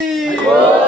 Gol!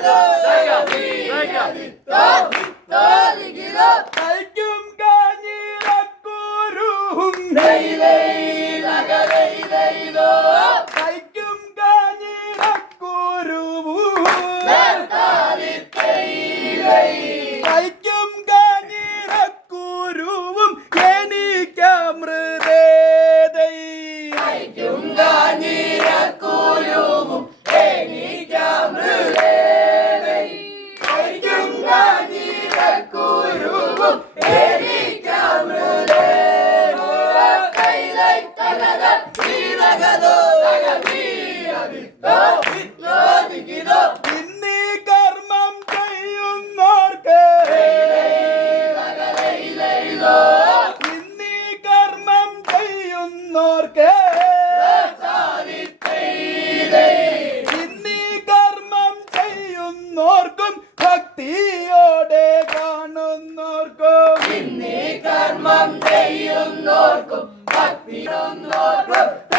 Daya, Daya, Daya, Daya, ഇന്നീ കർമ്മം ചെയ്യുന്നോർക്ക് ഇന്നീ കർമ്മം ചെയ്യുന്നോർക്ക് ഇന്നീ കർമ്മം ചെയ്യുന്നോർക്കും ഭക്തിയോടെ കാണുന്നോർക്കും ഇന്നീ കർമ്മം ചെയ്യുന്നോർക്കും ഭക്തിയോർക്കും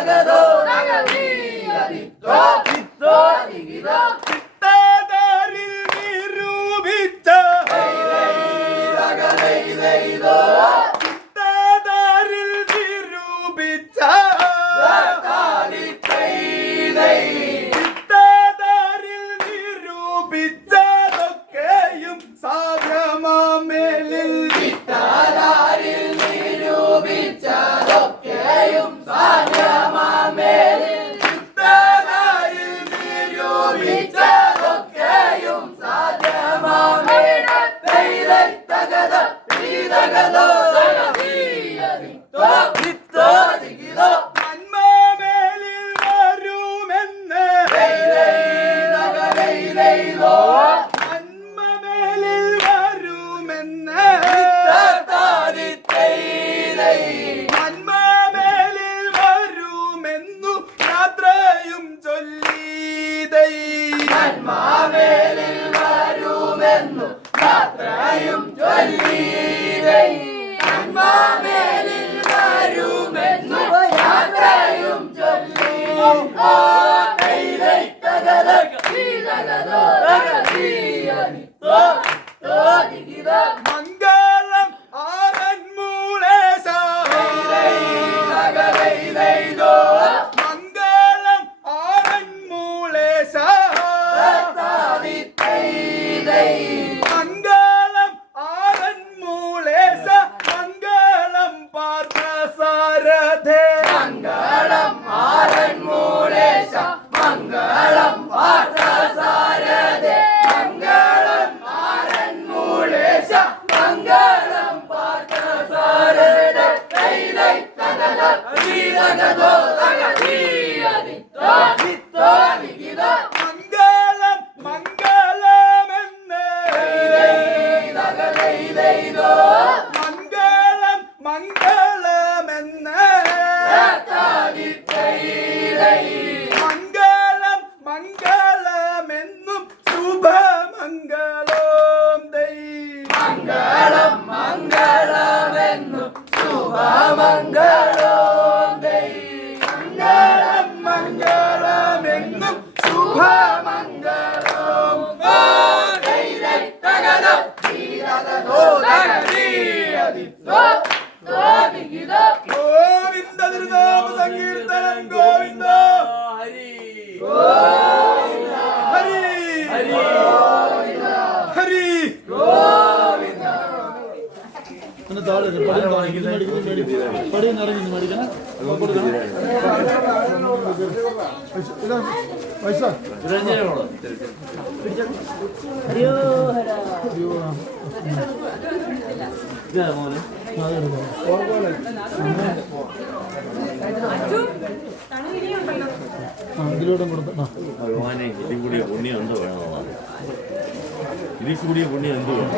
I got together. vencedor da minha vida, Doğ, doğ, dikidok. ഇതിലൂടെ കൊടുത്തോ ഭഗവാനെ ഇതിൽ കൂടി പുണ്യം എന്ത് വേണം ഇതിൽ കൂടിയ പുണ്യം എന്ത് വേണം